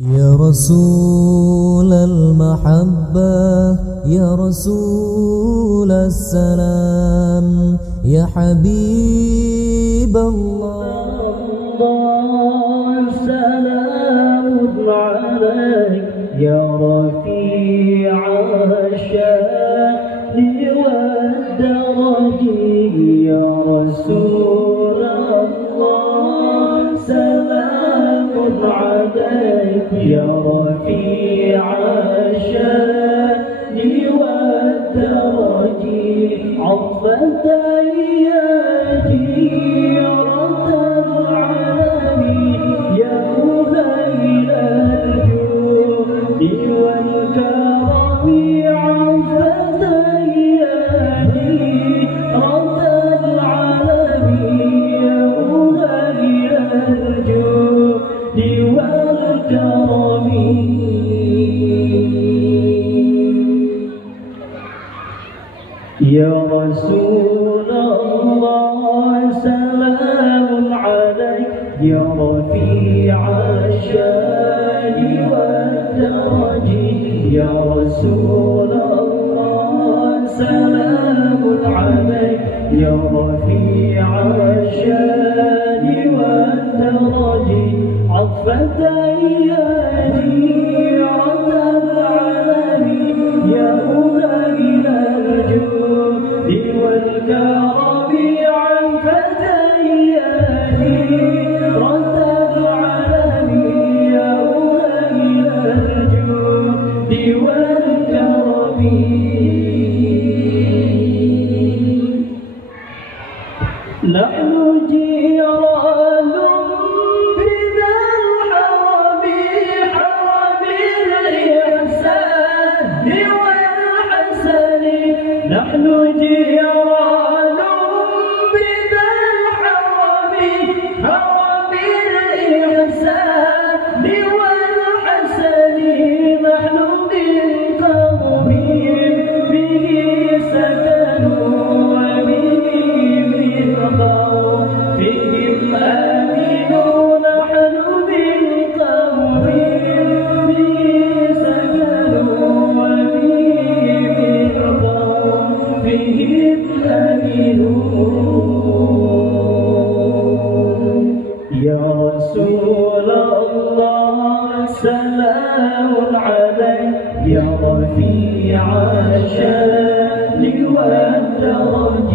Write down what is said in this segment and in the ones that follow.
يا رسول المحبة يا رسول السلام يا حبيب الله سلام عليك يا رفيع الشأن والدرج يا رسول الله سلام عليك يا رفيع الشأن والدرج عطفة جيرة العالمين يا مهيل الجود والكرم عطفة جيرة العالمين يا مهيل الجود والكرم يا رسول الله سلام عليك يا رفيع الشأن والدرج يا رسول الله سلام عليك يا رفيع الشأن والدرج عطفة جيرة العالمين يا مهيل الجود والكرم عطفة جيرة العالمين يا مهيل الجود والكرم نحن جيران بذا الحرم حرم الإحسان والحسن نحن جيران بذا الحرم حرم الإحسان والحسن نحن من قومهم به سكنوا وبه من خوفهم آمنوا نحن من قومهم به سكنوا وبه من خوفهم آمنون يا رسول الله سلام عليك يا رفيع الشأن والدرج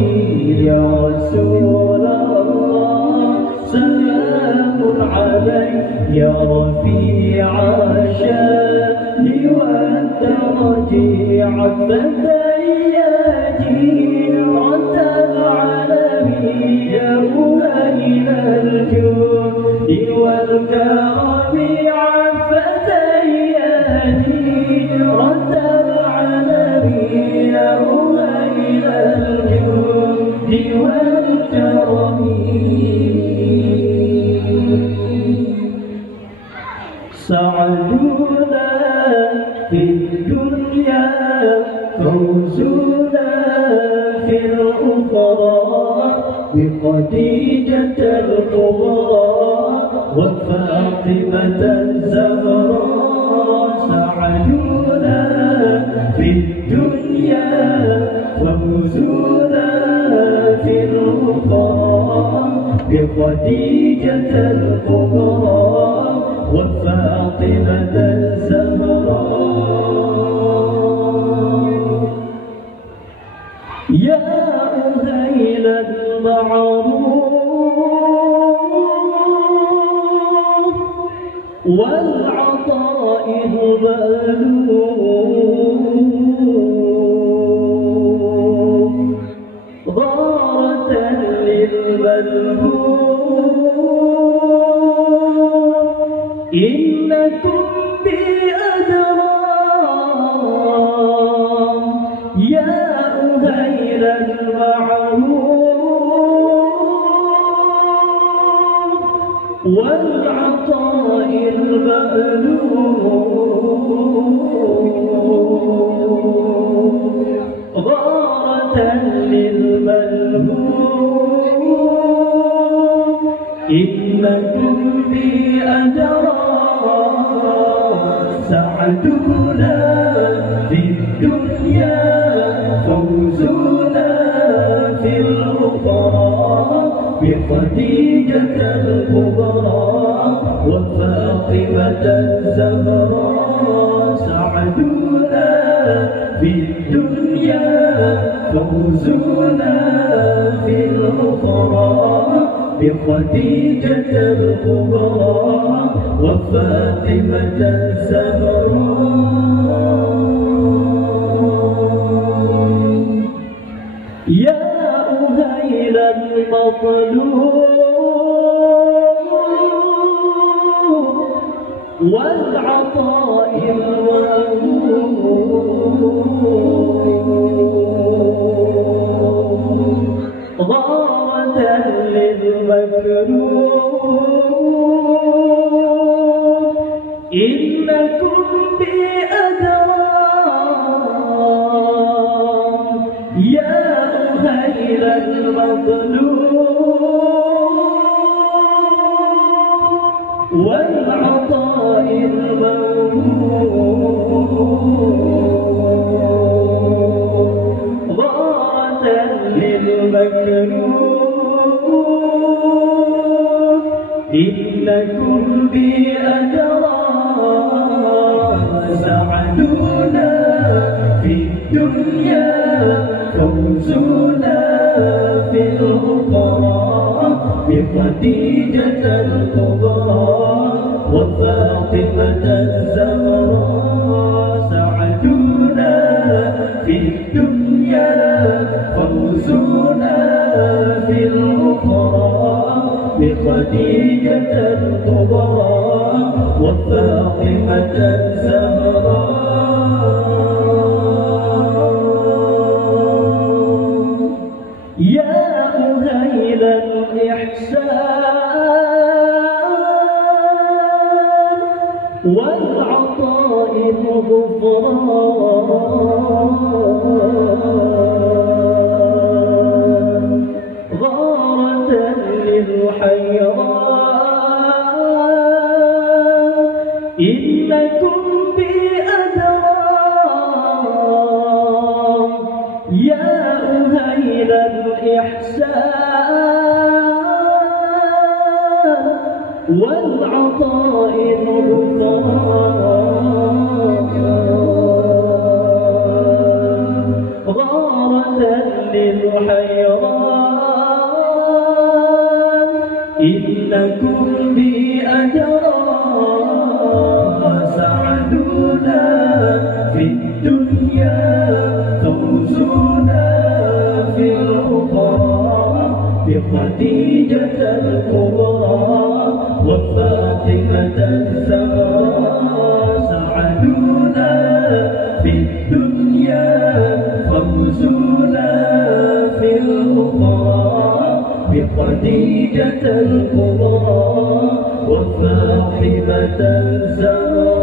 يا رسول الله سلام عليك يا رفيع الشأن والدرج عطفة جيرة العالمين يا مهيل الجود والكرم عطفة جيرة العالمين يا مهيل الجود والكرم سعدنا في الدنيا فوزنا في الأخرى بخديجة الكبرى وفاطمة الزهراء سعدنا في الدنيا فوزنا في الأخرى بخديجة الكبرى وفاطمة الزهراء يا أهيل المعروف والعطاء المألوف غارة للملهوف إنكم بأدرام يا أهيل المعروف والعطاء المألوف غارة للملهوف إنكم بأدرام سعدنا في الدنيا فوزنا في الأخرى بخديجة الكبرى وفاطمة الزهراء سعدنا في الدنيا فوزنا في الأخرى بخديجة الكبرى وفاطمة الزهراء. يا أهيل المطلوب والعطاء الوهوب غارة للمكروه إنكم بأدرام يا أهيل المظلوم والعطاء الموهوب غارة للمكروه إنكم بأدرام سعدنا في الدنيا فوزنا في الأخرى بخديجة الكبرى وفاطمة الزهراء سعدنا في الدنيا فوزنا في الأخرى بخديجة الكبرى وفاطمة الزهراء. يا أهيل الإحسان والعطاء الغفران غارة للحيران إنكم بأدرام يا أهيل الإحسان والعطاء الغفران غارة للحيران إنكم بأدرام سعدنا في الدنيا فوزنا في الأخرى بخديجة الكبرى وفاطمة الزهراء سعدنا في الدنيا فوزنا في الأخرى بخديجة الكبرى وفاطمة الزهراء.